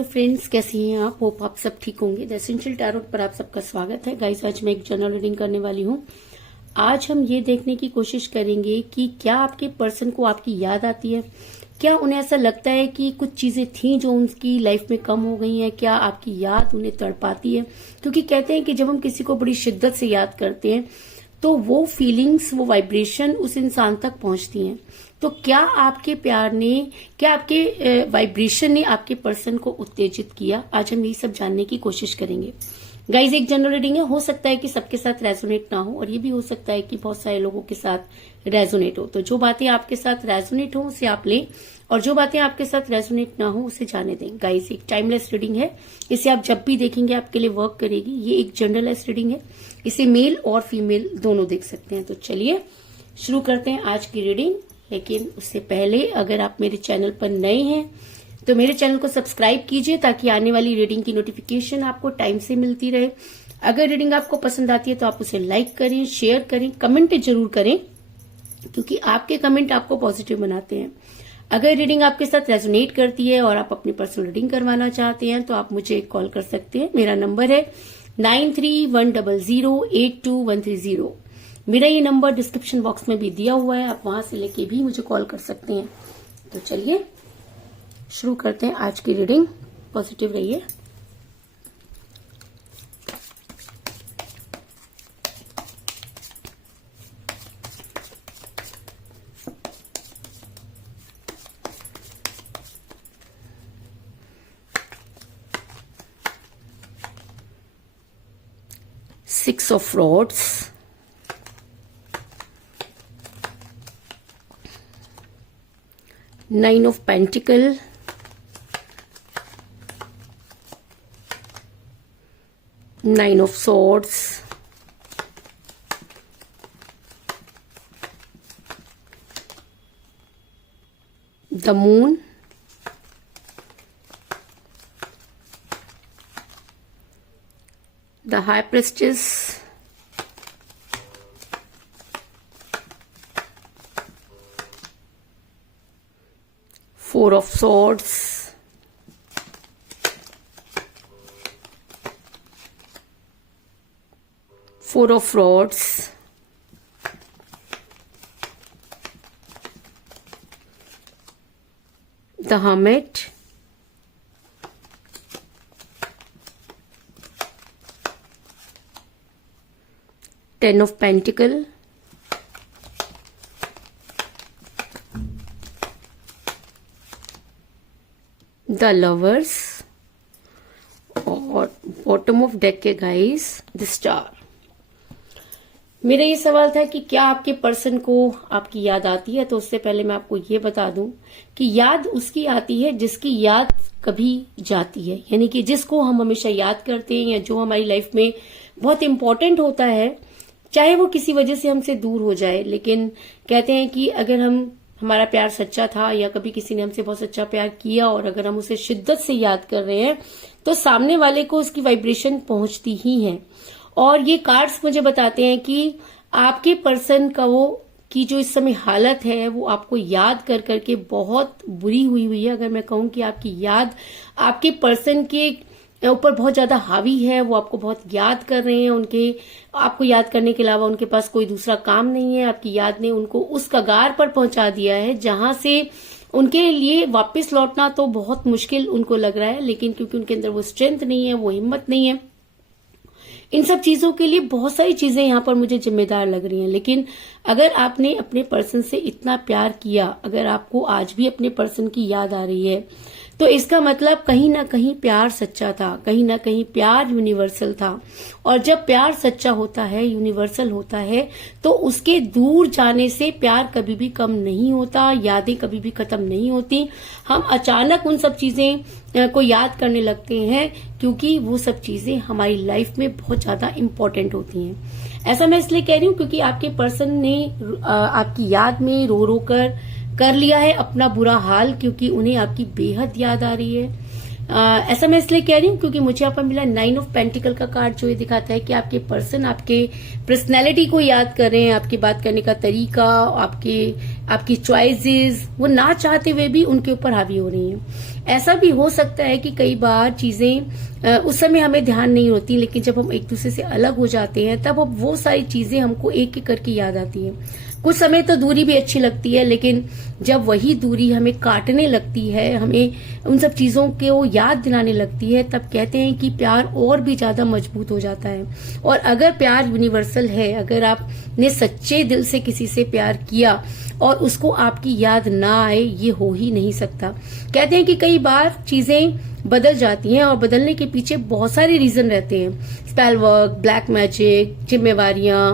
Hello friends, कैसे हैं आप? होप आप सब ठीक होंगे। द एसेंशियल टैरोट पर आप सबका स्वागत है। गाइस, आज मैं एक जनरल रीडिंग करने वाली हूँ। आज हम ये देखने की कोशिश करेंगे कि क्या आपके पर्सन को आपकी याद आती है, क्या उन्हें ऐसा लगता है कि कुछ चीजें थी जो उनकी लाइफ में कम हो गई हैं, क्या आपकी याद उन्हें तड़पाती है। क्योंकि कहते हैं कि जब हम किसी को बड़ी शिद्दत से याद करते हैं तो वो फीलिंग्स, वो वाइब्रेशन उस इंसान तक पहुंचती हैं। तो क्या आपके प्यार ने, क्या आपके वाइब्रेशन ने आपके पर्सन को उत्तेजित किया? आज हम यही सब जानने की कोशिश करेंगे। गाइज, एक जनरल रीडिंग है, हो सकता है कि सबके साथ रेजोनेट ना हो और ये भी हो सकता है कि बहुत सारे लोगों के साथ रेजोनेट हो। तो जो बातें आपके साथ रेजोनेट हो उसे आप लें और जो बातें आपके साथ रेजोनेट ना हो उसे जाने दें। गाइज, एक टाइमलेस रीडिंग है, इसे आप जब भी देखेंगे आपके लिए वर्क करेगी। ये एक जनरलेस रीडिंग है, इसे मेल और फीमेल दोनों देख सकते हैं। तो चलिए शुरू करते हैं आज की रीडिंग। लेकिन उससे पहले अगर आप मेरे चैनल पर नए हैं तो मेरे चैनल को सब्सक्राइब कीजिए ताकि आने वाली रीडिंग की नोटिफिकेशन आपको टाइम से मिलती रहे। अगर रीडिंग आपको पसंद आती है तो आप उसे लाइक करें, शेयर करें, कमेंट जरूर करें, क्योंकि आपके कमेंट आपको पॉजिटिव बनाते हैं। अगर रीडिंग आपके साथ रेजोनेट करती है और आप अपनी पर्सनल रीडिंग करवाना चाहते हैं तो आप मुझे कॉल कर सकते हैं। मेरा नंबर है 9310082130। मेरा ये नंबर डिस्क्रिप्शन बॉक्स में भी दिया हुआ है, आप वहां से लेके भी मुझे कॉल कर सकते हैं। तो चलिए शुरू करते हैं आज की रीडिंग। पॉजिटिव रहिए। Six of Swords, Nine of Pentacles, Nine of Swords, the Moon, the High Priestess, Four of Swords, Four of Rods, the Hermit, Ten of Pentacles, the Lovers और बॉटम ऑफ डेक के guys the star. मेरा ये सवाल था कि क्या आपके person को आपकी याद आती है। तो उससे पहले मैं आपको ये बता दूं कि याद उसकी आती है जिसकी याद कभी जाती है, यानी कि जिसको हम हमेशा याद करते हैं या जो हमारी लाइफ में बहुत इंपॉर्टेंट होता है, चाहे वो किसी वजह से हमसे दूर हो जाए। लेकिन कहते हैं कि अगर हमारा प्यार सच्चा था या कभी किसी ने हमसे बहुत सच्चा प्यार किया और अगर हम उसे शिद्दत से याद कर रहे हैं तो सामने वाले को उसकी वाइब्रेशन पहुंचती ही है। और ये कार्ड्स मुझे बताते हैं कि आपके पर्सन का की जो इस समय हालत है वो आपको याद कर करके बहुत बुरी हुई है। अगर मैं कहूं कि आपकी याद आपके पर्सन के ऊपर बहुत ज्यादा हावी है, वो आपको बहुत याद कर रहे हैं, आपको याद करने के अलावा उनके पास कोई दूसरा काम नहीं है। आपकी याद ने उनको उस कगार पर पहुंचा दिया है जहां से उनके लिए वापस लौटना तो बहुत मुश्किल उनको लग रहा है। लेकिन क्योंकि उनके अंदर वो स्ट्रेंथ नहीं है, वो हिम्मत नहीं है, इन सब चीजों के लिए बहुत सारी चीजें यहाँ पर मुझे जिम्मेदार लग रही हैं। लेकिन अगर आपने अपने पर्सन से इतना प्यार किया, अगर आपको आज भी अपने पर्सन की याद आ रही है, तो इसका मतलब कहीं ना कहीं प्यार सच्चा था, कहीं ना कहीं प्यार यूनिवर्सल था। और जब प्यार सच्चा होता है, यूनिवर्सल होता है, तो उसके दूर जाने से प्यार कभी भी कम नहीं होता, यादें कभी भी खत्म नहीं होती। हम अचानक उन सब चीजें को याद करने लगते हैं क्योंकि वो सब चीजें हमारी लाइफ में बहुत ज्यादा इम्पोर्टेंट होती हैं। ऐसा मैं इसलिए कह रही हूँ क्योंकि आपके पर्सन ने आपकी याद में रो रो कर लिया है अपना बुरा हाल, क्योंकि उन्हें आपकी बेहद याद आ रही है। ऐसा मैं इसलिए कह रही हूँ क्योंकि मुझे यहाँ पर मिला 9 ऑफ पेंटिकल का कार्ड, जो ये दिखाता है कि आपके पर्सन आपके पर्सनैलिटी को याद कर रहे हैं, आपकी बात करने का तरीका, आपकी चॉइसेस, वो ना चाहते हुए भी उनके ऊपर हावी हो रही हैं। ऐसा भी हो सकता है कि कई बार चीजें उस समय हमें ध्यान नहीं होती, लेकिन जब हम एक दूसरे से अलग हो जाते हैं तब अब वो सारी चीजें हमको एक एक करके याद आती हैं। कुछ समय तो दूरी भी अच्छी लगती है, लेकिन जब वही दूरी हमें काटने लगती है, हमें उन सब चीजों को याद दिलाने लगती है, तब कहते हैं कि प्यार और भी ज्यादा मजबूत हो जाता है। और अगर प्यार यूनिवर्सल है, अगर आपने सच्चे दिल से किसी से प्यार किया और उसको आपकी याद ना आए, ये हो ही नहीं सकता। कहते हैं कि कई बार चीजें बदल जाती हैं और बदलने के पीछे बहुत सारे रीजन रहते हैं। स्पेल वर्क, ब्लैक मैजिक, जिम्मेवारियां,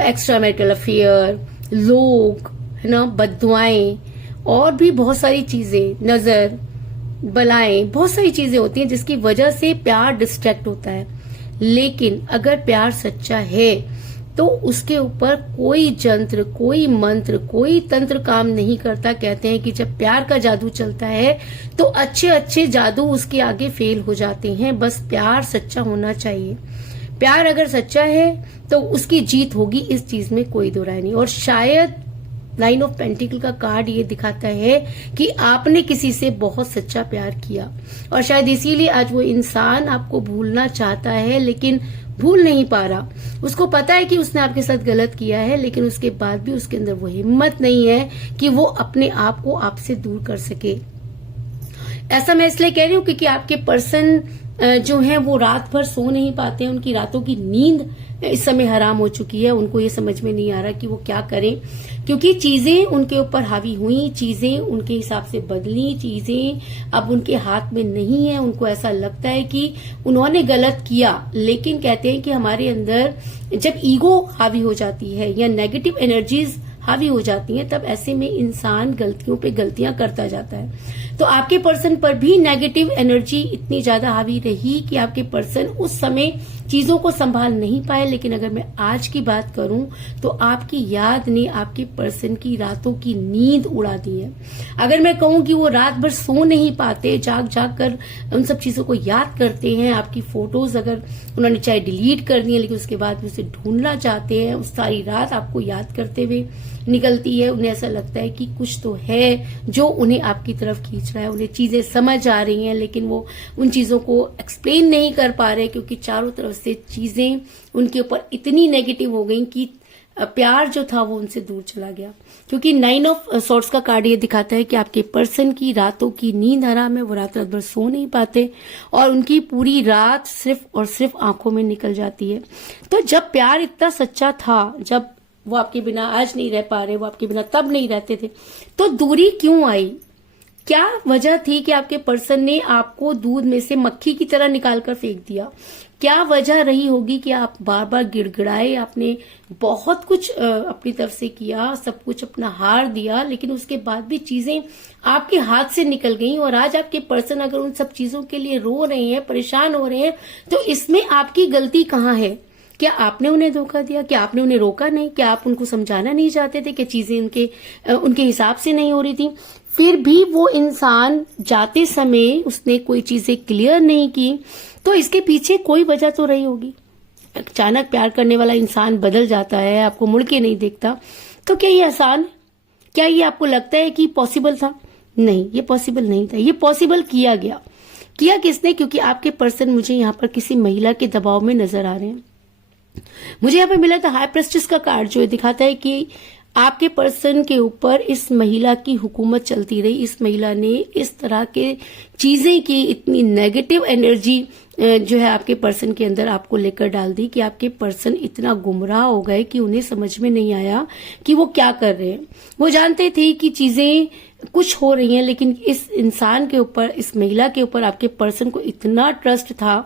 एक्स्ट्रा मैरिटल अफेयर, लोग, है ना, बद्दुआएं और भी बहुत सारी चीजें, नजर, बलाएं, बहुत सारी चीजें होती हैं जिसकी वजह से प्यार डिस्ट्रैक्ट होता है। लेकिन अगर प्यार सच्चा है तो उसके ऊपर कोई जंत्र, कोई मंत्र, कोई तंत्र काम नहीं करता। कहते हैं कि जब प्यार का जादू चलता है तो अच्छे अच्छे जादू उसके आगे फेल हो जाते हैं। बस प्यार सच्चा होना चाहिए। प्यार अगर सच्चा है तो उसकी जीत होगी, इस चीज में कोई दो राय नहीं। और शायद 9 ऑफ पेंटिकल का कार्ड ये दिखाता है कि आपने किसी से बहुत सच्चा प्यार किया और शायद इसीलिए आज वो इंसान आपको भूलना चाहता है, लेकिन भूल नहीं पा रहा। उसको पता है कि उसने आपके साथ गलत किया है, लेकिन उसके बाद भी उसके अंदर वो हिम्मत नहीं है कि वो अपने आप को आपसे दूर कर सके। ऐसा मैं इसलिए कह रही हूँ क्योंकि आपके पर्सन जो हैं वो रात भर सो नहीं पाते हैं, उनकी रातों की नींद इस समय हराम हो चुकी है। उनको ये समझ में नहीं आ रहा कि वो क्या करें, क्योंकि चीजें उनके ऊपर हावी हुई, चीजें उनके हिसाब से बदली, चीजें अब उनके हाथ में नहीं है। उनको ऐसा लगता है कि उन्होंने गलत किया, लेकिन कहते हैं कि हमारे अंदर जब ईगो हावी हो जाती है या नेगेटिव एनर्जीज हावी हो जाती हैं, तब ऐसे में इंसान गलतियों पे गलतियां करता जाता है। तो आपके पर्सन पर भी नेगेटिव एनर्जी इतनी ज्यादा हावी रही कि आपके पर्सन उस समय चीजों को संभाल नहीं पाए। लेकिन अगर मैं आज की बात करूं तो आपकी याद ने आपके पर्सन की रातों की नींद उड़ा दी है। अगर मैं कहूं कि वो रात भर सो नहीं पाते, जाग जाग कर उन सब चीजों को याद करते हैं। आपकी फोटोज अगर उन्होंने चाहे डिलीट कर दी है, लेकिन उसके बाद उसे ढूंढना चाहते हैं, उस सारी रात आपको याद करते हुए निकलती है। उन्हें ऐसा लगता है कि कुछ तो है जो उन्हें आपकी तरफ खींच रहा है, उन्हें चीजें समझ आ रही हैं, लेकिन वो उन चीजों को एक्सप्लेन नहीं कर पा रहे क्योंकि चारों तरफ से चीजें उनके ऊपर इतनी नेगेटिव हो गई कि प्यार जो था वो उनसे दूर चला गया। क्योंकि 9 ऑफ सॉर्ड्स का कार्ड ये दिखाता है कि आपके पर्सन की रातों की नींद हराम है, वो रात भर सो नहीं पाते और उनकी पूरी रात सिर्फ और सिर्फ आंखों में निकल जाती है। तो जब प्यार इतना सच्चा था, जब वो आपके बिना आज नहीं रह पा रहे, वो आपके बिना तब नहीं रहते थे, तो दूरी क्यों आई? क्या वजह थी कि आपके पर्सन ने आपको दूध में से मक्खी की तरह निकाल कर फेंक दिया? क्या वजह रही होगी कि आप बार बार गिड़गिड़ाए, आपने बहुत कुछ अपनी तरफ से किया, सब कुछ अपना हार दिया, लेकिन उसके बाद भी चीजें आपके हाथ से निकल गईं और आज आपके पर्सन अगर उन सब चीजों के लिए रो रहे हैं, परेशान हो रहे हैं, तो इसमें आपकी गलती कहाँ है? क्या आपने उन्हें धोखा दिया? क्या आपने उन्हें रोका नहीं? क्या आप उनको समझाना नहीं चाहते थे कि चीजें उनके हिसाब से नहीं हो रही थी? फिर भी वो इंसान जाते समय उसने कोई चीजें क्लियर नहीं की, तो इसके पीछे कोई वजह तो रही होगी। अचानक प्यार करने वाला इंसान बदल जाता है, आपको मुड़ के नहीं देखता, तो क्या ये आसान है? क्या ये आपको लगता है कि पॉसिबल था? नहीं, ये पॉसिबल नहीं था। ये पॉसिबल किया गया। किया किसने? क्योंकि आपके पर्सन मुझे यहाँ पर किसी महिला के दबाव में नजर आ रहे हैं। मुझे यहाँ पर मिला था हाई प्रेस्टिस का कार्ड, जो दिखाता है कि आपके पर्सन के ऊपर इस महिला की हुकूमत चलती रही। इस महिला ने इस तरह के चीजें की, इतनी नेगेटिव एनर्जी जो है आपके पर्सन के अंदर आपको लेकर डाल दी कि आपके पर्सन इतना गुमराह हो गए कि उन्हें समझ में नहीं आया कि वो क्या कर रहे हैं। वो जानते थे कि चीजें कुछ हो रही हैं, लेकिन इस इंसान के ऊपर, इस महिला के ऊपर आपके पर्सन को इतना ट्रस्ट था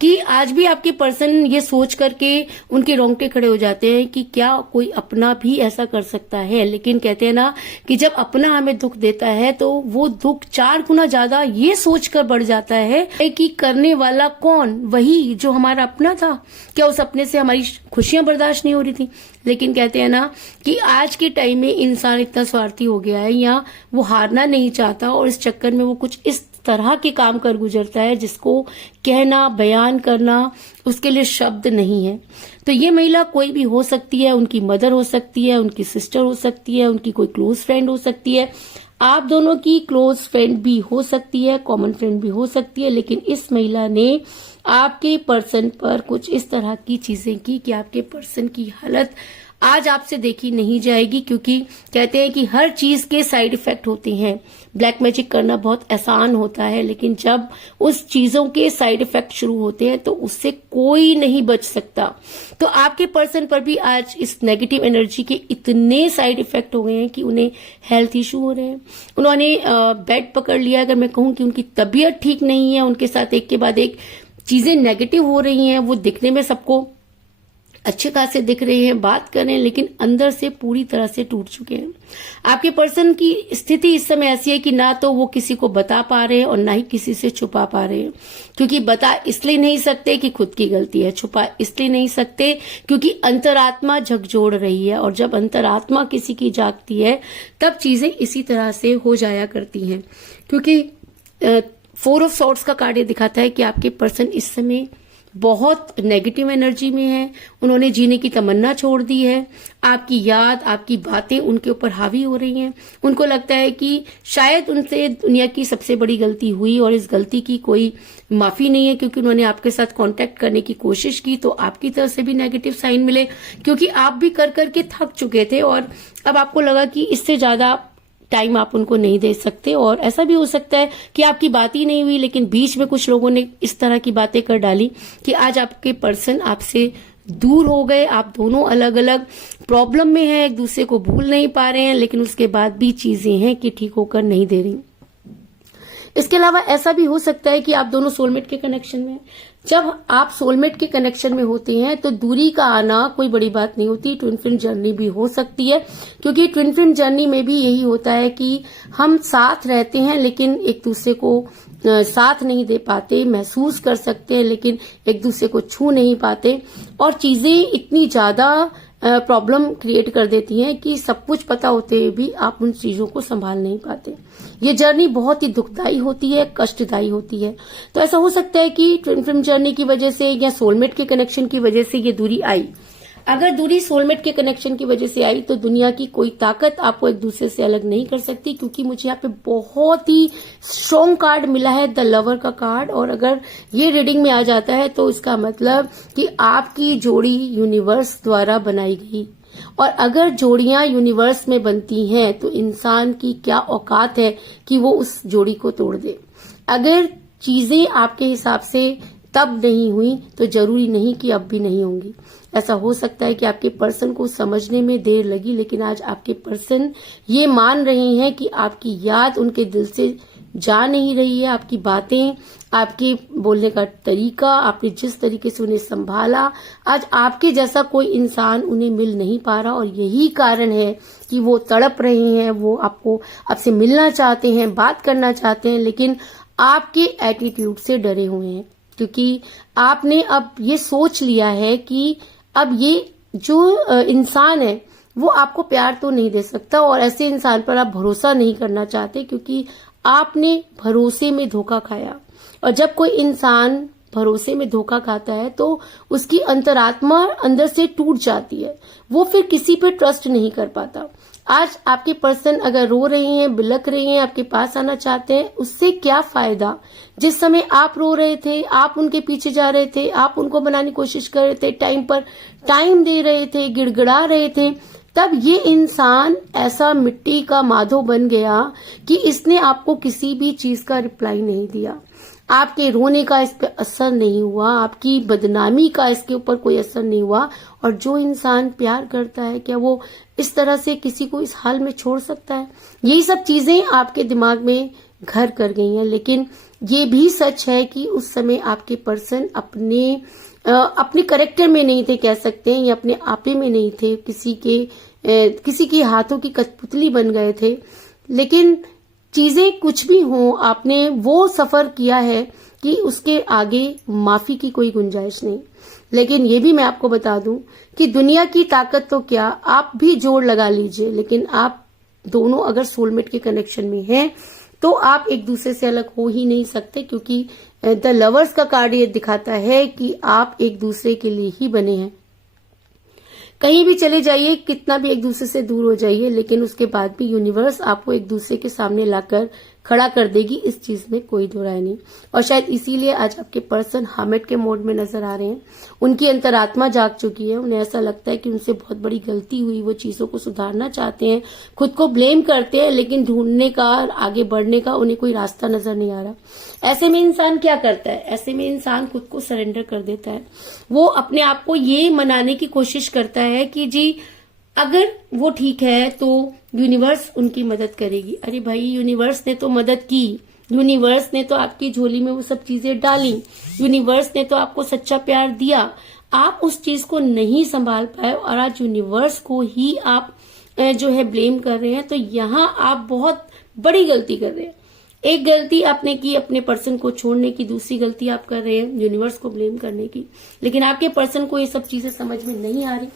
कि आज भी आपके पर्सन ये सोच करके उनके रोंगटे खड़े हो जाते हैं कि क्या कोई अपना भी ऐसा कर सकता है। लेकिन कहते हैं ना कि जब अपना हमें दुख देता है तो वो दुख 4 गुना ज्यादा ये सोचकर बढ़ जाता है कि करने वाला कौन? वही जो हमारा अपना था। क्या उस अपने से हमारी खुशियां बर्दाश्त नहीं हो रही थी? लेकिन कहते हैं ना कि आज के टाइम में इंसान इतना स्वार्थी हो गया है, या वो हारना नहीं चाहता और इस चक्कर में वो कुछ इस तरह के काम कर गुजरता है जिसको कहना, बयान करना उसके लिए शब्द नहीं है। तो ये महिला कोई भी हो सकती है, उनकी मदर हो सकती है, उनकी सिस्टर हो सकती है, उनकी कोई क्लोज फ्रेंड हो सकती है, आप दोनों की क्लोज फ्रेंड भी हो सकती है, कॉमन फ्रेंड भी हो सकती है। लेकिन इस महिला ने आपके पर्सन पर कुछ इस तरह की चीजें की कि आपके पर्सन की हालत आज आपसे देखी नहीं जाएगी, क्योंकि कहते हैं कि हर चीज के साइड इफेक्ट होते हैं। ब्लैक मैजिक करना बहुत आसान होता है, लेकिन जब उस चीजों के साइड इफेक्ट शुरू होते हैं तो उससे कोई नहीं बच सकता। तो आपके पर्सन पर भी आज इस नेगेटिव एनर्जी के इतने साइड इफेक्ट हो गए हैं कि उन्हें हेल्थ इशू हो रहे हैं। उन्होंने बेड पकड़ लिया। अगर मैं कहूं कि उनकी तबीयत ठीक नहीं है, उनके साथ एक के बाद एक चीजें नेगेटिव हो रही हैं। वो दिखने में सबको अच्छे खासे दिख रहे हैं, बात कर रहे हैं, लेकिन अंदर से पूरी तरह से टूट चुके हैं। आपके पर्सन की स्थिति इस समय ऐसी है कि ना तो वो किसी को बता पा रहे हैं और ना ही किसी से छुपा पा रहे हैं। क्योंकि बता इसलिए नहीं सकते कि खुद की गलती है, छुपा इसलिए नहीं सकते क्योंकि अंतरात्मा झकझोर रही है, और जब अंतरात्मा किसी की जागती है तब चीजें इसी तरह से हो जाया करती हैं। क्योंकि 4 ऑफ सॉर्ड्स का कार्ड दिखाता है कि आपके पर्सन इस समय बहुत नेगेटिव एनर्जी में है। उन्होंने जीने की तमन्ना छोड़ दी है। आपकी याद, आपकी बातें उनके ऊपर हावी हो रही हैं। उनको लगता है कि शायद उनसे दुनिया की सबसे बड़ी गलती हुई और इस गलती की कोई माफी नहीं है, क्योंकि उन्होंने आपके साथ कांटेक्ट करने की कोशिश की तो आपकी तरफ से भी नेगेटिव साइन मिले, क्योंकि आप भी कर करके थक चुके थे और अब आपको लगा कि इससे ज्यादा टाइम आप उनको नहीं दे सकते। और ऐसा भी हो सकता है कि आपकी बात ही नहीं हुई, लेकिन बीच में कुछ लोगों ने इस तरह की बातें कर डाली कि आज आपके पर्सन आपसे दूर हो गए। आप दोनों अलग अलग प्रॉब्लम में हैं, एक दूसरे को भूल नहीं पा रहे हैं, लेकिन उसके बाद भी चीजें हैं कि ठीक होकर नहीं दे रही। इसके अलावा ऐसा भी हो सकता है कि आप दोनों सोलमेट के कनेक्शन में। जब आप सोलमेट के कनेक्शन में होते हैं तो दूरी का आना कोई बड़ी बात नहीं होती। ट्विन फ्लेम जर्नी भी हो सकती है, क्योंकि ट्विन फ्लेम जर्नी में भी यही होता है कि हम साथ रहते हैं लेकिन एक दूसरे को साथ नहीं दे पाते, महसूस कर सकते हैं लेकिन एक दूसरे को छू नहीं पाते, और चीजें इतनी ज्यादा प्रॉब्लम क्रिएट कर देती हैं कि सब कुछ पता होते हुए भी आप उन चीजों को संभाल नहीं पाते। ये जर्नी बहुत ही दुखदाई होती है, कष्टदायी होती है। तो ऐसा हो सकता है कि ट्विन फ्लेम जर्नी की वजह से या सोलमेट के कनेक्शन की वजह से ये दूरी आई। अगर दूरी सोलमेट के कनेक्शन की वजह से आई तो दुनिया की कोई ताकत आपको एक दूसरे से अलग नहीं कर सकती, क्योंकि मुझे यहाँ पे बहुत ही स्ट्रॉन्ग कार्ड मिला है, द लवर का कार्ड। और अगर ये रीडिंग में आ जाता है तो इसका मतलब कि आपकी जोड़ी यूनिवर्स द्वारा बनाई गई, और अगर जोड़ियां यूनिवर्स में बनती हैं तो इंसान की क्या औकात है कि वो उस जोड़ी को तोड़ दे। अगर चीजें आपके हिसाब से तब नहीं हुई तो जरूरी नहीं कि अब भी नहीं होंगी। ऐसा हो सकता है कि आपके पर्सन को समझने में देर लगी, लेकिन आज आपके पर्सन ये मान रहे हैं कि आपकी याद उनके दिल से जा नहीं रही है। आपकी बातें, आपके बोलने का तरीका, आपने जिस तरीके से उन्हें संभाला, आज आपके जैसा कोई इंसान उन्हें मिल नहीं पा रहा, और यही कारण है कि वो तड़प रहे हैं। वो आपसे मिलना चाहते हैं, बात करना चाहते हैं, लेकिन आपके एटीट्यूड से डरे हुए हैं, क्योंकि आपने अब ये सोच लिया है कि अब ये जो इंसान है वो आपको प्यार तो नहीं दे सकता, और ऐसे इंसान पर आप भरोसा नहीं करना चाहते, क्योंकि आपने भरोसे में धोखा खाया। और जब कोई इंसान भरोसे में धोखा खाता है तो उसकी अंतरात्मा अंदर से टूट जाती है, वो फिर किसी पे ट्रस्ट नहीं कर पाता। आज आपके पर्सन अगर रो रहे हैं, बिलख रहे हैं, आपके पास आना चाहते हैं, उससे क्या फायदा? जिस समय आप रो रहे थे, आप उनके पीछे जा रहे थे, आप उनको बनाने की कोशिश कर रहे थे, टाइम पर टाइम दे रहे थे, गिड़गिड़ा रहे थे, तब ये इंसान ऐसा मिट्टी का माधो बन गया कि इसने आपको किसी भी चीज का रिप्लाई नहीं दिया। आपके रोने का इस पे असर नहीं हुआ, आपकी बदनामी का इसके ऊपर कोई असर नहीं हुआ। और जो इंसान प्यार करता है, क्या वो इस तरह से किसी को इस हाल में छोड़ सकता है? यही सब चीजें आपके दिमाग में घर कर गई हैं। लेकिन ये भी सच है कि उस समय आपके पर्सन अपने करेक्टर में नहीं थे, कह सकते हैं, या अपने आपे में नहीं थे, किसी के हाथों की कठपुतली बन गए थे। लेकिन चीजें कुछ भी हों, आपने वो सफर किया है कि उसके आगे माफी की कोई गुंजाइश नहीं। लेकिन ये भी मैं आपको बता दूं कि दुनिया की ताकत तो क्या, आप भी जोड़ लगा लीजिए, लेकिन आप दोनों अगर सोलमेट के कनेक्शन में हैं तो आप एक दूसरे से अलग हो ही नहीं सकते, क्योंकि द लवर्स का कार्ड ये दिखाता है कि आप एक दूसरे के लिए ही बने हैं। कहीं भी चले जाइए, कितना भी एक दूसरे से दूर हो जाइए, लेकिन उसके बाद भी यूनिवर्स आपको एक दूसरे के सामने लाकर खड़ा कर देगी, इस चीज में कोई दो राय नहीं। और शायद इसीलिए आज आपके पर्सन हर्मिट के मोड में नजर आ रहे हैं। उनकी अंतरात्मा जाग चुकी है, उन्हें ऐसा लगता है कि उनसे बहुत बड़ी गलती हुई, वो चीजों को सुधारना चाहते हैं, खुद को ब्लेम करते हैं, लेकिन ढूंढने का, आगे बढ़ने का उन्हें कोई रास्ता नजर नहीं आ रहा। ऐसे में इंसान क्या करता है? ऐसे में इंसान खुद को सरेंडर कर देता है। वो अपने आप को ये मनाने की कोशिश करता है कि जी अगर वो ठीक है तो यूनिवर्स उनकी मदद करेगी। अरे भाई, यूनिवर्स ने तो मदद की, यूनिवर्स ने तो आपकी झोली में वो सब चीजें डाली, यूनिवर्स ने तो आपको सच्चा प्यार दिया, आप उस चीज को नहीं संभाल पाए और आज यूनिवर्स को ही आप जो है ब्लेम कर रहे हैं। तो यहाँ आप बहुत बड़ी गलती कर रहे हैं। एक गलती आपने की अपने पर्सन को छोड़ने की, दूसरी गलती आप कर रहे हैं यूनिवर्स को ब्लेम करने की। लेकिन आपके पर्सन को ये सब चीजें समझ में नहीं आ रही।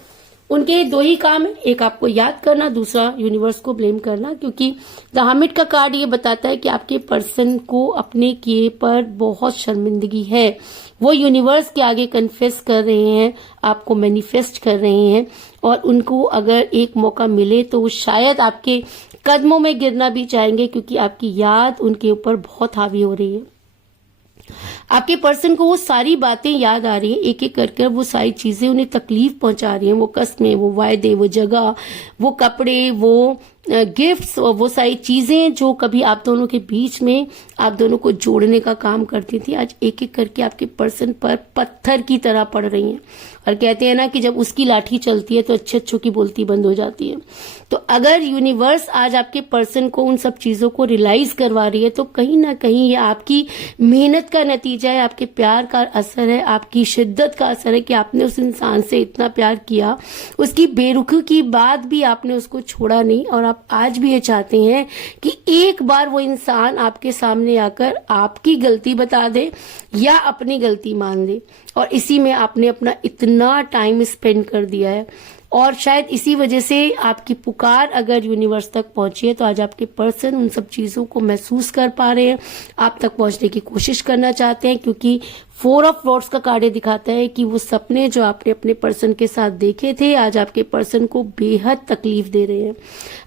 उनके दो ही काम है, एक आपको याद करना, दूसरा यूनिवर्स को ब्लेम करना। क्योंकि द हर्मिट का कार्ड ये बताता है कि आपके पर्सन को अपने किए पर बहुत शर्मिंदगी है। वो यूनिवर्स के आगे कन्फेस कर रहे हैं, आपको मैनिफेस्ट कर रहे हैं, और उनको अगर एक मौका मिले तो वो शायद आपके कदमों में गिरना भी चाहेंगे, क्योंकि आपकी याद उनके ऊपर बहुत हावी हो रही है। आपके पर्सन को वो सारी बातें याद आ रही हैं, एक एक करके वो सारी चीजें उन्हें तकलीफ पहुंचा रही हैं। वो कस्में, वो वायदे, वो जगह, वो कपड़े, वो गिफ्ट्स, और वो सारी चीजें जो कभी आप दोनों के बीच में आप दोनों को जोड़ने का काम करती थी, आज एक एक करके आपके पर्सन पर पत्थर की तरह पड़ रही हैं। और कहते हैं ना कि जब उसकी लाठी चलती है तो अच्छे अच्छों की बोलती बंद हो जाती है। तो अगर यूनिवर्स आज आपके पर्सन को उन सब चीजों को रियलाइज करवा रही है, तो कहीं ना कहीं ये आपकी मेहनत का नतीजा है, आपके प्यार का असर है, आपकी शिद्दत का असर है कि आपने उस इंसान से इतना प्यार किया, उसकी बेरुखी की बाद भी आपने उसको छोड़ा नहीं। और आप आज भी ये चाहते हैं कि एक बार वो इंसान आपके सामने आकर आपकी गलती बता दे या अपनी गलती मान ले। और इसी में आपने अपना इतना टाइम स्पेंड कर दिया है, और शायद इसी वजह से आपकी पुकार अगर यूनिवर्स तक पहुंची है, तो आज आपके पर्सन उन सब चीजों को महसूस कर पा रहे हैं, आप तक पहुंचने की कोशिश करना चाहते हैं। क्योंकि 4 ऑफ वॉर्ड्स का कार्ड दिखाता है कि वो सपने जो आपने अपने पर्सन के साथ देखे थे, आज आपके पर्सन को बेहद तकलीफ दे रहे हैं।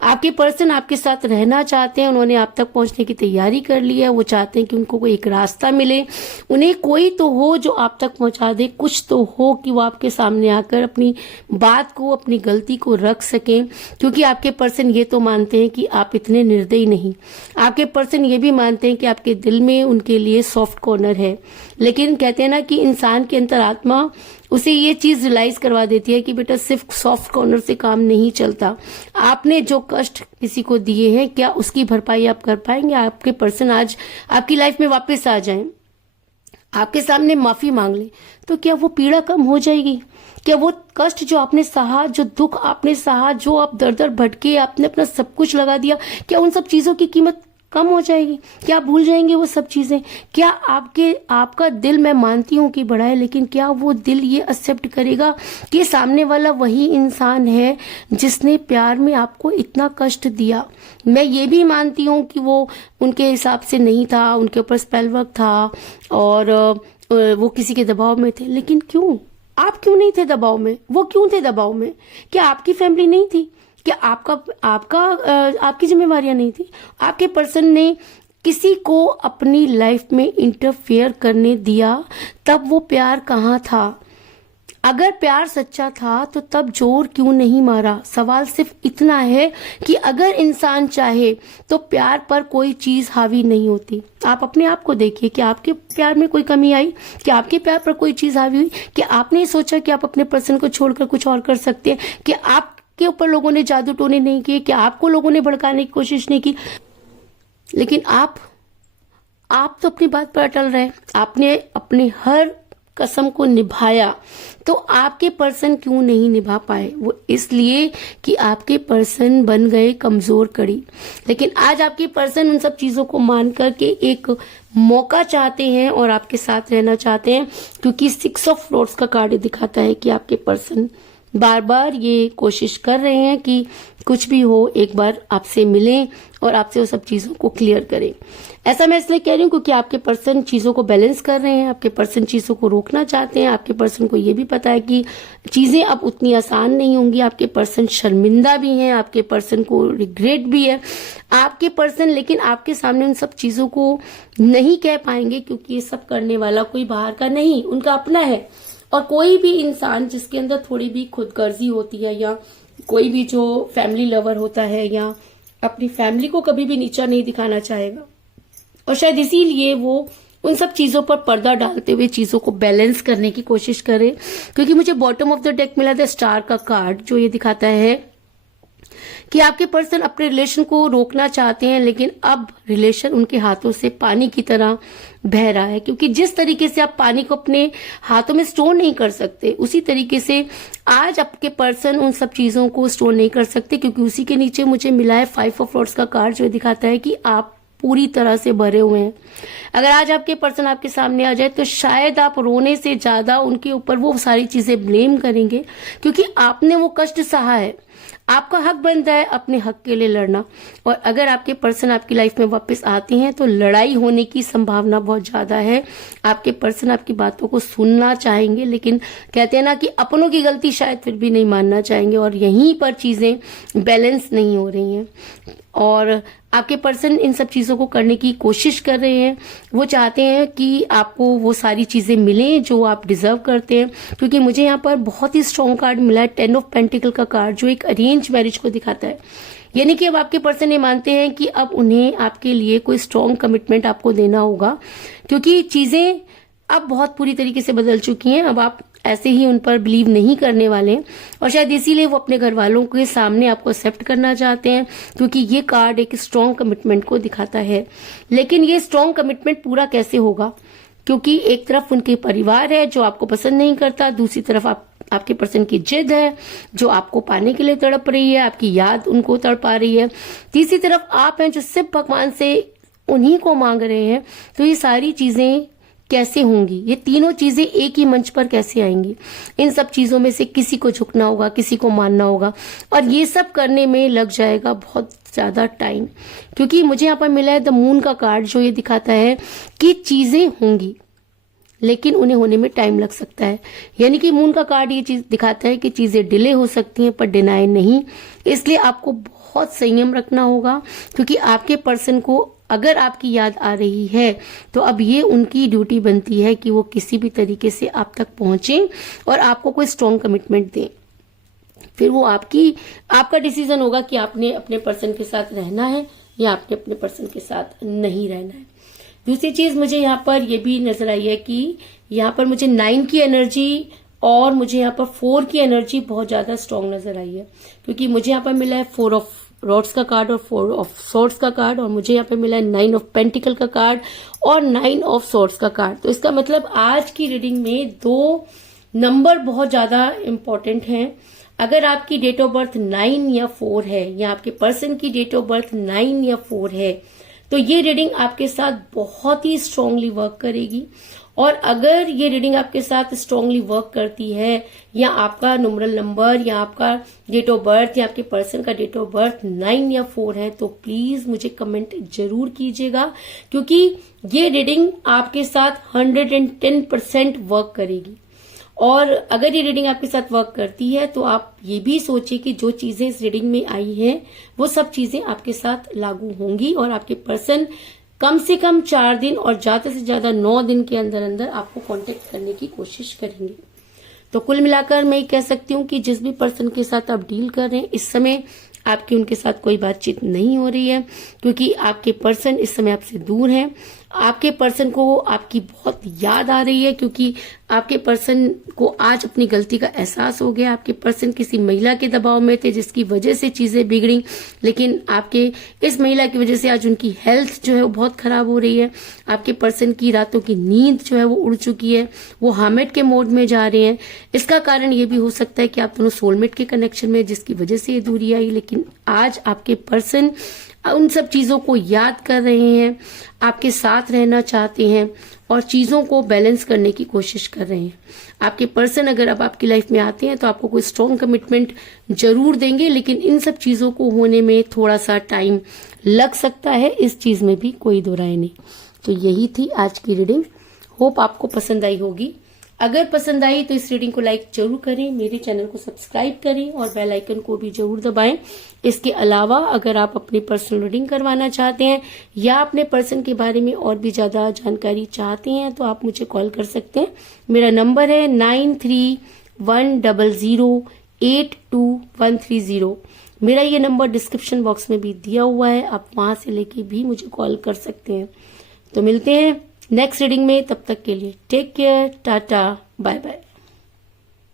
आपके पर्सन आपके साथ रहना चाहते हैं, उन्होंने आप तक पहुंचने की तैयारी कर ली है। वो चाहते हैं कि उनको कोई एक रास्ता मिले, उन्हें कोई तो हो जो आप तक पहुंचा दे, कुछ तो हो कि वो आपके सामने आकर अपनी बात को, अपनी गलती को रख सकें। क्योंकि आपके पर्सन ये तो मानते हैं कि आप इतने निर्दयी नहीं। आपके पर्सन ये भी मानते हैं कि आपके दिल में उनके लिए सॉफ्ट कॉर्नर है। लेकिन कहते हैं ना कि इंसान की अंतरात्मा उसे ये चीज रियलाइज करवा देती है कि बेटा सिर्फ सॉफ्ट कॉर्नर से काम नहीं चलता। आपने जो कष्ट किसी को दिए हैं, क्या उसकी भरपाई आप कर पाएंगे? आपके पर्सन आज आपकी लाइफ में वापस आ जाएं, आपके सामने माफी मांग ले, तो क्या वो पीड़ा कम हो जाएगी? क्या वो कष्ट जो आपने सहा, जो दुख आपने सहा, जो आप दर दर भटके, आपने अपना सब कुछ लगा दिया, क्या उन सब चीजों की कीमत कम हो जाएगी? क्या आप भूल जाएंगे वो सब चीजें? क्या आपका दिल, मैं मानती हूँ कि बड़ा है, लेकिन क्या वो दिल ये एक्सेप्ट करेगा कि सामने वाला वही इंसान है जिसने प्यार में आपको इतना कष्ट दिया? मैं ये भी मानती हूँ कि वो उनके हिसाब से नहीं था, उनके ऊपर स्पेल वर्क था और वो किसी के दबाव में थे। लेकिन क्यों? आप क्यों नहीं थे दबाव में? वो क्यों थे दबाव में? क्या आपकी फैमिली नहीं थी? क्या आपकी जिम्मेवारियां नहीं थी? आपके पर्सन ने किसी को अपनी लाइफ में इंटरफेयर करने दिया, तब वो प्यार कहाँ था? अगर प्यार सच्चा था तो तब जोर क्यों नहीं मारा? सवाल सिर्फ इतना है कि अगर इंसान चाहे तो प्यार पर कोई चीज हावी नहीं होती। आप अपने आप को देखिए कि आपके प्यार में कोई कमी आई? कि आपके प्यार पर कोई चीज हावी हुई? कि आपने सोचा कि आप अपने पर्सन को छोड़कर कुछ और कर सकते हैं? कि आपके ऊपर लोगों ने जादू टोने नहीं किए? कि आपको लोगों ने भड़काने की कोशिश नहीं की? लेकिन आप तो अपनी बात पर अटल रहे, आपने अपने हर कसम को निभाया। तो आपके पर्सन क्यों नहीं निभा पाए? वो इसलिए कि आपके पर्सन बन गए कमजोर कड़ी। लेकिन आज आपके पर्सन उन सब चीजों को मान करके एक मौका चाहते हैं और आपके साथ रहना चाहते हैं, क्योंकि 6 ऑफ फ्लोर्स का कार्ड दिखाता है कि आपके पर्सन बार बार ये कोशिश कर रहे हैं कि कुछ भी हो एक बार आपसे मिलें और आपसे वो सब चीजों को क्लियर करें। ऐसा मैं इसलिए कह रही हूँ क्योंकि आपके पर्सन चीजों को बैलेंस कर रहे हैं, आपके पर्सन चीजों को रोकना चाहते हैं, आपके पर्सन को ये भी पता है कि चीजें अब उतनी आसान नहीं होंगी, आपके पर्सन शर्मिंदा भी हैं, आपके पर्सन को रिग्रेट भी है, आपके पर्सन लेकिन आपके सामने उन सब चीजों को नहीं कह पाएंगे क्योंकि ये सब करने वाला कोई बाहर का नहीं, उनका अपना है। और कोई भी इंसान जिसके अंदर थोड़ी भी खुदगर्जी होती है या कोई भी जो फैमिली लवर होता है या अपनी फैमिली को कभी भी नीचा नहीं दिखाना चाहेगा, और शायद इसीलिए वो उन सब चीजों पर पर्दा डालते हुए चीजों को बैलेंस करने की कोशिश करे। क्योंकि मुझे बॉटम ऑफ द डेक मिला था स्टार का कार्ड, जो ये दिखाता है कि आपके पर्सन अपने रिलेशन को रोकना चाहते हैं, लेकिन अब रिलेशन उनके हाथों से पानी की तरह बह रहा है। क्योंकि जिस तरीके से आप पानी को अपने हाथों में स्टोर नहीं कर सकते, उसी तरीके से आज आपके पर्सन उन सब चीजों को स्टोर नहीं कर सकते। क्योंकि उसी के नीचे मुझे मिला है 5 ऑफ सॉर्ड्स का कार्ड, जो दिखाता है कि आप पूरी तरह से भरे हुए हैं। अगर आज आपके पर्सन आपके सामने आ जाए तो शायद आप रोने से ज्यादा उनके ऊपर वो सारी चीजें ब्लेम करेंगे, क्योंकि आपने वो कष्ट सहा है। आपका हक बनता है अपने हक के लिए लड़ना। और अगर आपके पर्सन आपकी लाइफ में वापस आते हैं तो लड़ाई होने की संभावना बहुत ज्यादा है। आपके पर्सन आपकी बातों को सुनना चाहेंगे, लेकिन कहते हैं ना कि अपनों की गलती शायद फिर भी नहीं मानना चाहेंगे, और यहीं पर चीजें बैलेंस नहीं हो रही हैं। और आपके पर्सन इन सब चीजों को करने की कोशिश कर रहे हैं। वो चाहते हैं कि आपको वो सारी चीजें मिलें जो आप डिजर्व करते हैं। क्योंकि मुझे यहाँ पर बहुत ही स्ट्रॉन्ग कार्ड मिला है 10 ऑफ पेंटिकल का कार्ड, जो एक अरेंज मैरिज को दिखाता है। यानी कि अब आपके पर्सन ये मानते हैं कि अब उन्हें आपके लिए कोई स्ट्रॉन्ग कमिटमेंट आपको देना होगा, क्योंकि चीजें अब बहुत पूरी तरीके से बदल चुकी हैं। अब आप ऐसे ही उन पर बिलीव नहीं करने वाले हैं, और शायद इसीलिए वो अपने घर वालों के सामने आपको एक्सेप्ट करना चाहते हैं, क्योंकि ये कार्ड एक स्ट्रॉन्ग कमिटमेंट को दिखाता है। लेकिन ये स्ट्रॉन्ग कमिटमेंट पूरा कैसे होगा, क्योंकि एक तरफ उनके परिवार है जो आपको पसंद नहीं करता, दूसरी तरफ आपके पर्सन की जिद है जो आपको पाने के लिए तड़प रही है, आपकी याद उनको तड़पा रही है, तीसरी तरफ आप हैं जो सिर्फ भगवान से उन्हीं को मांग रहे हैं। तो ये सारी चीजें कैसे होंगी, ये तीनों चीजें एक ही मंच पर कैसे आएंगी? इन सब चीजों में से किसी को झुकना होगा, किसी को मानना होगा, और ये सब करने में लग जाएगा बहुत ज्यादा टाइम। क्योंकि मुझे यहाँ पर मिला है द मून का कार्ड, जो ये दिखाता है कि चीजें होंगी लेकिन उन्हें होने में टाइम लग सकता है। यानी कि मून का कार्ड ये चीज दिखाता है कि चीजें डिले हो सकती हैं पर डिनाई नहीं। इसलिए आपको बहुत संयम रखना होगा, क्योंकि आपके पर्सन को अगर आपकी याद आ रही है तो अब ये उनकी ड्यूटी बनती है कि वो किसी भी तरीके से आप तक पहुंचे और आपको कोई स्ट्रॉन्ग कमिटमेंट दें। फिर वो आपका डिसीजन होगा कि आपने अपने पर्सन के साथ रहना है या आपने अपने पर्सन के साथ नहीं रहना है। दूसरी चीज मुझे यहाँ पर ये भी नजर आई है कि यहाँ पर मुझे 9 की एनर्जी और मुझे यहाँ पर 4 की एनर्जी बहुत ज्यादा स्ट्रॉन्ग नजर आई है, क्योंकि मुझे यहाँ पर मिला है 4 ऑफ रॉड्स का कार्ड और 4 ऑफ सॉर्ड्स का कार्ड, और मुझे यहाँ पे मिला है 9 ऑफ पेंटिकल का कार्ड और 9 ऑफ सॉर्ड्स का कार्ड। तो इसका मतलब आज की रीडिंग में 2 नंबर बहुत ज्यादा इंपॉर्टेंट हैं। अगर आपकी डेट ऑफ बर्थ 9 या 4 है, या आपके पर्सन की डेट ऑफ बर्थ 9 या 4 है, तो ये रीडिंग आपके साथ बहुत ही स्ट्रांगली वर्क करेगी। और अगर ये रीडिंग आपके साथ स्ट्रांगली वर्क करती है, या आपका न्यूमरल नंबर या आपका डेट ऑफ बर्थ या आपके पर्सन का डेट ऑफ बर्थ 9 या 4 है, तो प्लीज मुझे कमेंट जरूर कीजिएगा, क्योंकि ये रीडिंग आपके साथ 110% वर्क करेगी। और अगर ये रीडिंग आपके साथ वर्क करती है तो आप ये भी सोचिए कि जो चीजें इस रीडिंग में आई हैं वो सब चीजें आपके साथ लागू होंगी, और आपके पर्सन कम से कम 4 दिन और ज्यादा से ज्यादा 9 दिन के अंदर अंदर आपको कांटेक्ट करने की कोशिश करेंगे। तो कुल मिलाकर मैं कह सकती हूँ कि जिस भी पर्सन के साथ आप डील कर रहे हैं, इस समय आपकी उनके साथ कोई बातचीत नहीं हो रही है, क्योंकि आपके पर्सन इस समय आपसे दूर हैं। आपके पर्सन को आपकी बहुत याद आ रही है, क्योंकि आपके पर्सन को आज अपनी गलती का एहसास हो गया। आपके पर्सन किसी महिला के दबाव में थे जिसकी वजह से चीजें बिगड़ी, लेकिन आपके इस महिला की वजह से आज उनकी हेल्थ जो है वो बहुत खराब हो रही है। आपके पर्सन की रातों की नींद जो है वो उड़ चुकी है, वो हार्मेट के मोड में जा रहे हैं। इसका कारण ये भी हो सकता है कि आप दोनों सोलमेट के कनेक्शन में, जिसकी वजह से ये दूरी आई। लेकिन आज आपके पर्सन उन सब चीजों को याद कर रहे हैं, आपके साथ रहना चाहते हैं और चीजों को बैलेंस करने की कोशिश कर रहे हैं। आपके पर्सन अगर अब आपकी लाइफ में आते हैं तो आपको कोई स्ट्रॉन्ग कमिटमेंट जरूर देंगे, लेकिन इन सब चीजों को होने में थोड़ा सा टाइम लग सकता है, इस चीज में भी कोई दो राय नहीं। तो यही थी आज की रीडिंग। होप आपको पसंद आई होगी। अगर पसंद आई तो इस रीडिंग को लाइक जरूर करें, मेरे चैनल को सब्सक्राइब करें और बेल आइकन को भी जरूर दबाएं। इसके अलावा अगर आप अपनी पर्सनल रीडिंग करवाना चाहते हैं या अपने पर्सन के बारे में और भी ज्यादा जानकारी चाहते हैं तो आप मुझे कॉल कर सकते हैं। मेरा नंबर है 9310082130। मेरा ये नंबर डिस्क्रिप्शन बॉक्स में भी दिया हुआ है, आप वहां से लेके भी मुझे कॉल कर सकते हैं। तो मिलते हैं नेक्स्ट रीडिंग में, तब तक के लिए take care, tata, bye bye.